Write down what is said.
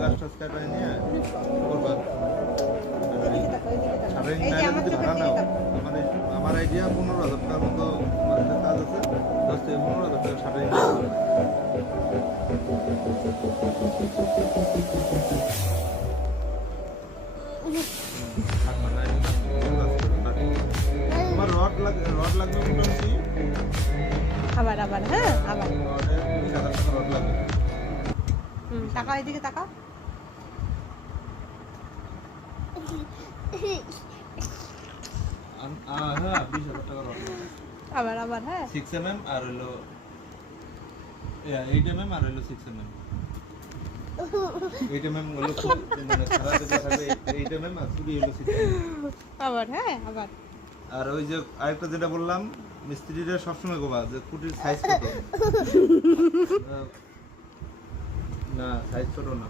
গাছ টাছ কাটায় নিয়ে করবা। সারাদিন নাইলে যদি ভাড়া নাও, আমার আইডিয়া 15,000 টাকার মতো মানে কাজ আছে, 10 থেকে 15,000 টাকা সারাদিন লাগবে। তোমার রড লাগবে মোটামুটি আবার হ্যাঁ আবার রডের 20,000 টাকা রড লাগবে। টাকা এদিকে টাকা হ্যাঁ 20,000 টাকা রড লাগবে। আবার হ্যাঁ 6 mm আর হলো 8 mm আর হলো 6 mm। 8 mm হলো মানে সারা যেটা থাকবে 8 mm আর চুড়ি হলো 6 mm। আবার হ্যাঁ আবার আর ওই যে আরেকটা যেটা বললাম মিস্ত্রিরা সবসময় গোবা যে কুটির সাইজ কত, না সাইজ ছোট না।